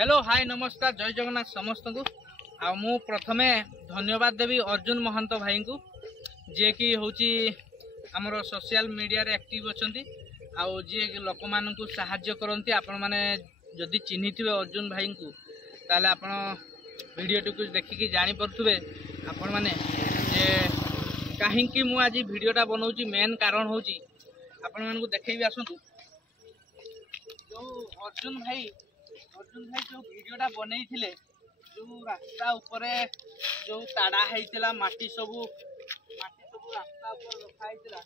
hello hi नमस्कार जय जगन्नाथ समस्त को आ मु प्रथमे धन्यवाद देवी अर्जुन महंत भाई को जे कि होची हमरो सोशल मीडिया रे एक्टिव अछंती आउ जे लोक मान को सहाय्य करंती आपण माने जदि चिन्हिथिबे अर्जुन भाई को ताले आपण वीडियो टी देखिकी जानि परथुबे आपण माने जे काहे कि मु आज वीडियोटा बनाउची मेन कारण होची आपण मान को देखैबी आसंतु जो अर्जुन भाई जो वीडियोटा बनई थिले जो रास्ता उपरे जो ताड़ा हैतिला माटी सब रास्ता ऊपर रखा हैतिला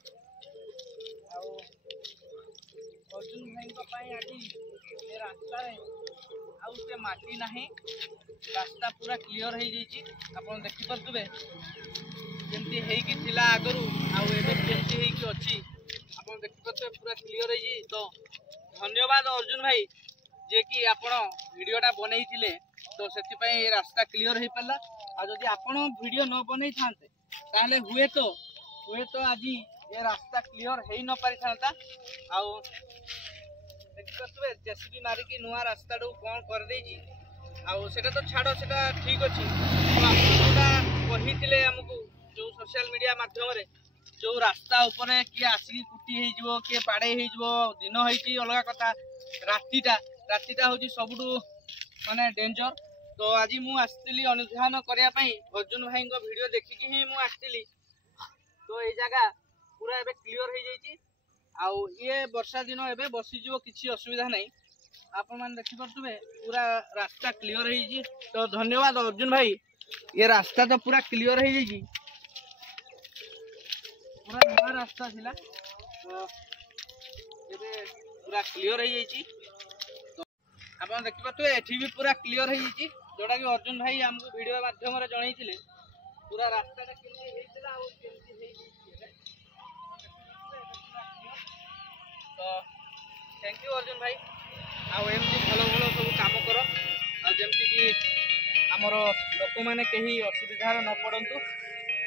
अर्जुन भाई को पाई आज ए रास्ता रे आउ से माटी नाही रास्ता पूरा क्लियर हो जाइए आपन देखि परतुबे जेंती हेई कि थिला आगरु आउ एबे जेंती हेई कि अछि आपन देखि परतुबे पूरा क्लियर हो जाई तो धन्यवाद अर्जुन भाई जे कि आपण वीडियोटा बनई थिले तो सेति पई रास्ता क्लियर हो पाला आ जदि आपण वीडियो न बनई थांते ताले हुए तो आज ये रास्ता क्लियर हे न पारि थांता आउ देखतबे जेसीबी मारी कि नुवा रास्ता डो कोन कर दे जी आउ सेटा तो छाड़ो सेटा ठीक अछि तो आपण कहिथिले हमकु जो सोशल मीडिया माध्यम रे जो रास्ता ऊपर कि आसी कुटी हे जिवो कि पाड़े हे जिवो दिन हेची अलगा कथा रातीटा होची सबुडू माने डेंजर तो आज मु आस्तिली अनुधान करिया पई अर्जुन भाई को वीडियो देखिकी ही मु आस्तिली तो ए जगह पूरा एबे क्लियर हो जाइए आउ ये वर्षा दिन एबे बसी जीवो किछि असुविधा नहीं आपण मान देखि परतुबे पूरा रास्ता क्लियर हो जाइए तो धन्यवाद अर्जुन भाई ये रास्ता तो पूरा क्लियर हो जाइए पूरा नया रास्ता थिला तो एबे पूरा क्लियर हो जाइए आप देखिए एठी भी पूरा क्लियर हो जाइए जोटा कि अर्जुन भाई हमको वीडियो माध्यम जनई पूरा रास्ता तो थैंक यू अर्जुन भाई आमती भल भल सब कम कर जमती कि आमर लोक मैंने कहीं असुविधार न पड़तु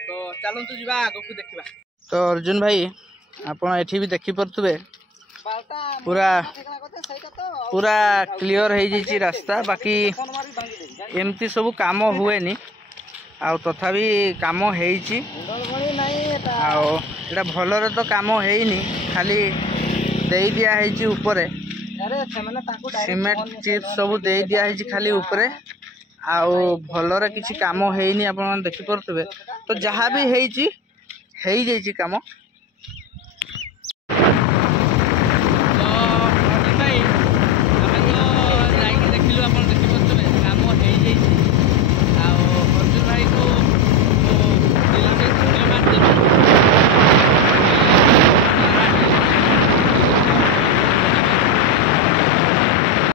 तो चलतु जा आग को देखा तो अर्जुन भाई आपड़ एठी भी देखी पारे पूरा क्लियर हो जाइए रास्ता बाकी एमती सब काम हुए नी आउ तथापि काम होइछि आउ एटा भलरे तो काम हेइनी खाली दे दिया है ऊपर सीमेंट चिप सब दे दिया है खाली ऊपर आउ भलरे किछि काम हेइनी आपण देखि परतबे तो जहाँ भी हेइछि काम